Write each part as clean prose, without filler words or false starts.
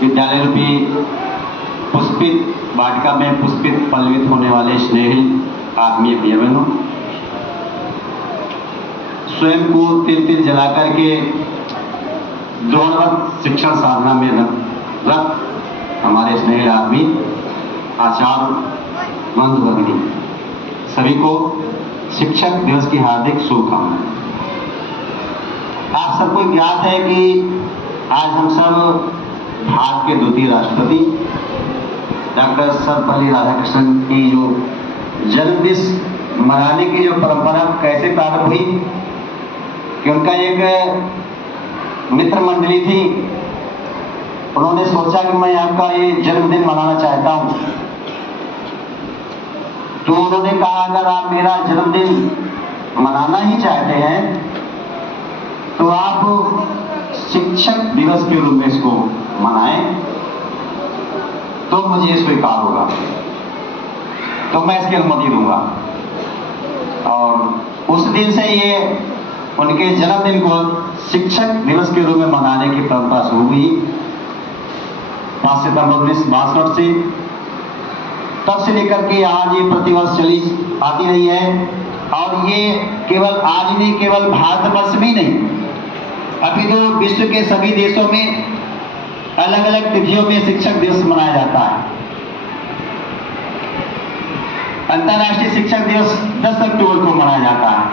विद्यालय रूपी पुष्पित वाटिका में पुष्पित पल्लवित होने वाले स्नेहिल आत्मीय भाई बहनों, स्वयं को तिल तिल जला करके द्रोणवत शिक्षण साधना में रत हमारे स्नेहिल आदमी आचार्य बंधु भगिनी सभी को शिक्षक दिवस की हार्दिक शुभकामनाएं। आप सबको ज्ञात है कि आज हम सब भारत के द्वितीय राष्ट्रपति डॉक्टर सर्वपल्ली राधाकृष्णन की जो जन्मदिवस मनाने की जो परंपरा कैसे प्रारंभ हुई कि उनका एक मित्र मंडली थी, उन्होंने सोचा कि मैं आपका ये जन्मदिन मनाना चाहता हूं। तो उन्होंने कहा अगर आप मेरा जन्मदिन मनाना ही चाहते हैं तो आप शिक्षक दिवस के रूप में इसको मनाएं तो मुझे स्वीकार होगा, तो मैं इसकी अनुमति दूंगा। और उस दिन से ये उनके जन्मदिन को शिक्षक दिवस के रूप में मनाने की परंपरा शुरू हुई 5 सितंबर 1962 से। तब से लेकर के आज ये प्रतिवर्ष चली आती रही है। और ये केवल आज नहीं, केवल भारतवर्ष में नहीं, अभी तो विश्व के सभी देशों में अलग अलग तिथियों में शिक्षक दिवस मनाया जाता है। अंतर्राष्ट्रीय शिक्षक दिवस 10 अक्टूबर को मनाया जाता है।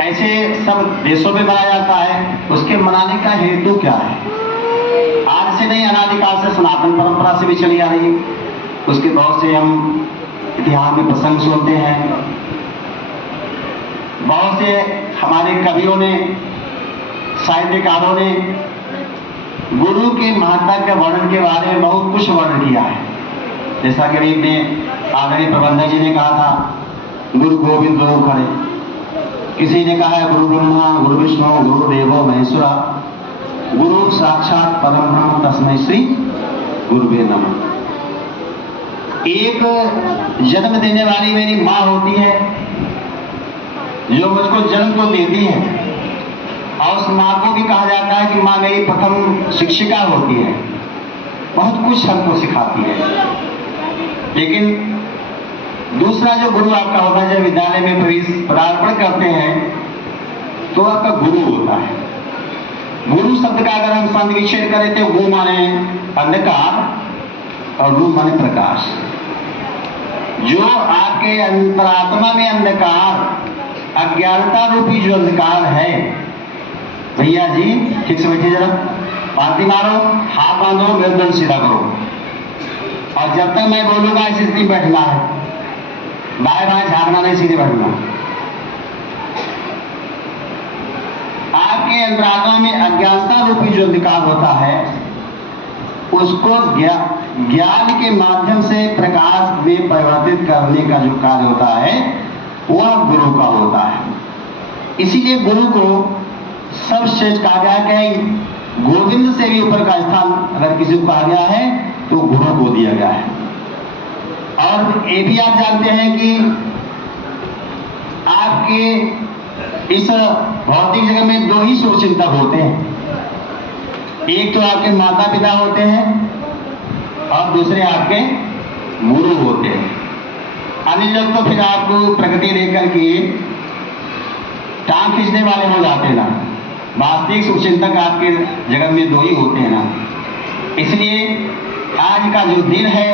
ऐसे सब देशों में मनाया जाता है। उसके मनाने का हेतु क्या है? आज से नहीं, अनादिकाल से सनातन परंपरा से भी चली आ रही है। उसके बहुत से हम इतिहास में प्रसंग सुनते हैं। बहुत से हमारे कवियों ने, साहित्यकारों ने गुरु की महत्ता के वर्णन के बारे में बहुत कुछ वर्णन किया है। जैसा कि एक ने आदरणीय प्रबंधक जी ने कहा था, गुरु गोविंद दो खड़े। किसी ने कहा है गुरु ब्रह्मा गुरु विष्णु गुरु देवो महेश्वरा, गुरु साक्षात परम ब्रह्म तस्मै श्री गुरुवे नमः। एक जन्म देने वाली मेरी माँ होती है जो मुझको जन्म को देती है, और उस माँ को भी कहा जाता है कि माँ मेरी प्रथम शिक्षिका होती है, बहुत कुछ हमको सिखाती है। लेकिन दूसरा जो गुरु आपका होता है, जब विद्यालय में पदार्पण करते हैं तो आपका गुरु होता है। गुरु शब्द का अगर हम संविच्छेद करें तो गु माने अंधकार और रू माने प्रकाश। जो आपके अंतरात्मा में अंधकार, अज्ञानता रूपी जो अंधकार है, भैया जी ठीक से बैठिए, जरा पांति मारो, हाथ बांधो, गर्दन सीधा करो, और जब तक मैं बोलूंगा इसी स्थिति बैठना है, बाएं बाएं झांकना नहीं, सीधे बैठना। आपके अंतरात्मा में अज्ञानता रूपी जो अंधकार होता है, उसको ज्ञान के माध्यम से प्रकाश में परिवर्तित करने का जो कार्य होता है वह गुरु का होता है। इसीलिए गुरु को सर्वश्रेष्ठ कहा गया है। गोविंद से भी ऊपर का स्थान अगर किसी को कहा गया है तो गुरु को दिया गया है। और ये भी आप जानते हैं कि आपके इस भौतिक जगत में दो ही शुभचिंतक होते हैं। एक तो आपके माता पिता होते हैं और दूसरे आपके गुरु होते हैं। अन्य लोग तो फिर आपको प्रगति देख करके टांग खींचने वाले हो जाते हैं ना। वास्तविक शुभचिंतक आपके जगत में दो ही होते हैं ना। इसलिए आज का जो दिन है,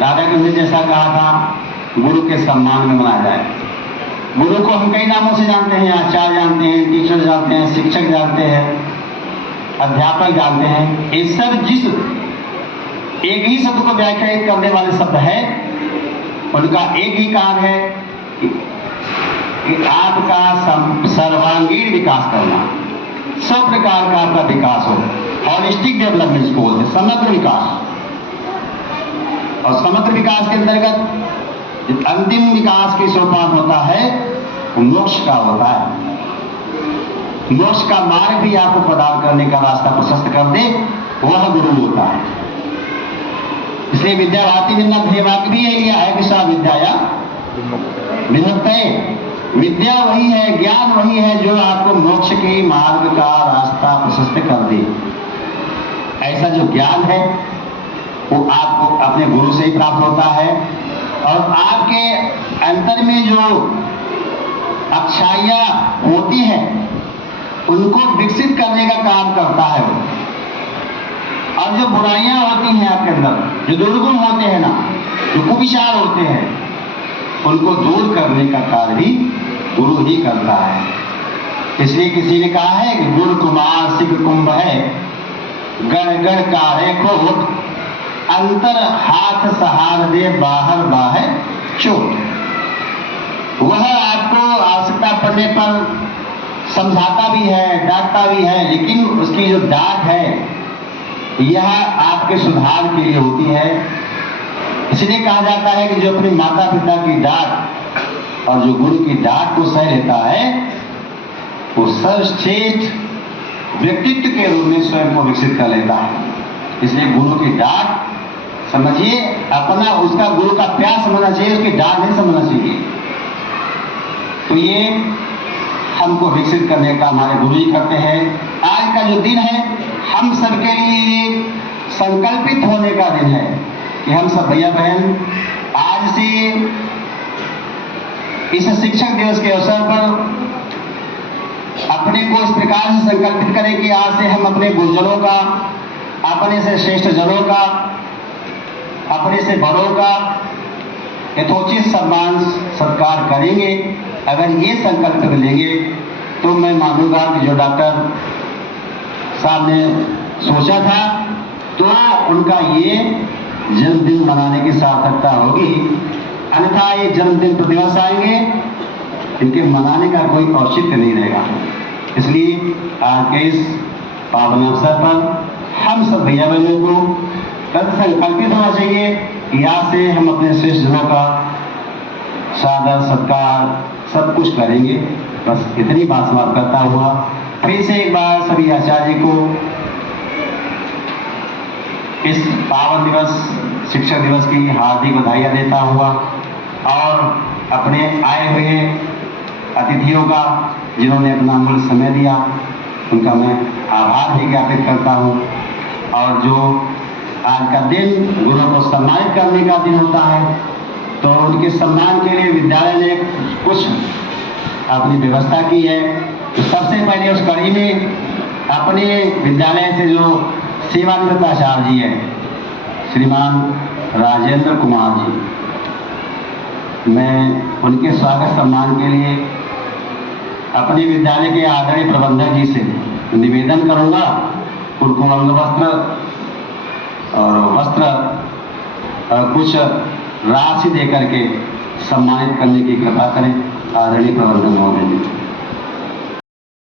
राधा कृष्ण ने जैसा कहा था, गुरु के सम्मान में मनाया जाए। गुरु को हम कई नामों से जानते हैं, आचार्य जानते हैं, टीचर जानते हैं, शिक्षक जानते हैं, अध्यापक जानते हैं। ये सब जिस एक ही शब्द को व्याख्यायित करने वाले शब्द है, उनका एक ही काम है कि आपका सर्वांगीण विकास करना, सब प्रकार का आपका विकास हो। हॉलिस्टिक डेवलपमेंट को बोलते हैं, समग्र विकास। और समग्र विकास के अंतर्गत अंतिम विकास की सोपान होता है मोक्ष का होता है। मोक्ष का मार्ग भी आपको प्रदान करने का रास्ता प्रशस्त कर दे, वह गुरु होता है। इसलिए विद्या भाति विद्या भी यही लिया है कि सा विद्या विमुक्तये। विद्या वही है, ज्ञान वही है जो आपको मोक्ष के मार्ग का रास्ता प्रशस्त कर दे। ऐसा जो ज्ञान है वो आपको अपने गुरु से ही प्राप्त होता है, और आपके अंतर में जो अच्छाइयाँ होती हैं उनको विकसित करने का काम करता है वो। और जो बुराइयां होती हैं आपके अंदर, जो दुर्गुण होते हैं ना, जो कुविचार होते हैं, उनको दूर करने का कार्य भी गुरु ही करता है। इसलिए किसी ने कहा है कि गुरु कुमार सिख कुंभ है, गण गण काहे खोट, अंतर हाथ सहार दे बाहर बाहे चोट। वह आपको आवश्यकता पड़ने पर समझाता भी है, डांटता भी है, लेकिन उसकी जो डांट है यह आपके सुधार के लिए होती है। इसलिए कहा जाता है कि जो अपने माता पिता की डांट और जो गुरु की डांट को सह लेता है वो सर्वश्रेष्ठ व्यक्तित्व के रूप में स्वयं को विकसित कर लेता है। इसलिए गुरु की डांट समझिए, अपना उसका गुरु का प्यार समझना चाहिए, उसकी डांट नहीं समझना चाहिए। तो ये हमको विकसित करने का हमारे गुरु ही करते हैं। आज का जो दिन है हम सबके लिए ये संकल्पित होने का दिन है कि हम सब भैया बहन आज से इस शिक्षक दिवस के अवसर पर अपने को इस प्रकार से संकल्पित करें कि आज से हम अपने गुरुजनों का, अपने से श्रेष्ठ जनों का, अपने से बड़ों का यथोचित सम्मान सत्कार करेंगे। अगर ये संकल्प लेंगे तो मैं मानूंगा कि जो डॉक्टर साहब ने सोचा था तो उनका ये जन्मदिन मनाने की सार्थकता होगी। अन्यथा ये जन्मदिन प्रतिवर्ष आएंगे, इनके मनाने का कोई औचित्य नहीं रहेगा। इसलिए आज के इस पावन अवसर पर हम सब भैया बहनों को संकल्पित होना चाहिए कि आज से हम अपने श्रेष्ठ जनों का सादर सत्कार सब कुछ करेंगे। बस इतनी बात समाप्त करता हुआ फिर से एक बार सभी आचार्य को इस पावन दिवस शिक्षक दिवस की हार्दिक बधाइयाँ देता हुआ और अपने आए हुए अतिथियों का जिन्होंने अपना अमूल्य समय दिया उनका मैं आभार भी ज्ञापित करता हूँ। और जो आज का दिन गुरुओं को सम्मानित करने का दिन होता है तो उनके सम्मान के लिए विद्यालय ने कुछ अपनी व्यवस्था की है। तो सबसे पहले उस कड़ी में अपने विद्यालय से जो सेवानिवृत्त आचार्य जी हैं श्रीमान राजेंद्र कुमार जी, मैं उनके स्वागत सम्मान के लिए अपने विद्यालय के आदरणीय प्रबंधक जी से निवेदन करूंगा उनको अंगवस्त्र और वस्त्र कुछ राशि देकर के सम्मानित करने की कृपा करें। आदरणीय प्रबंधक महोदय जी।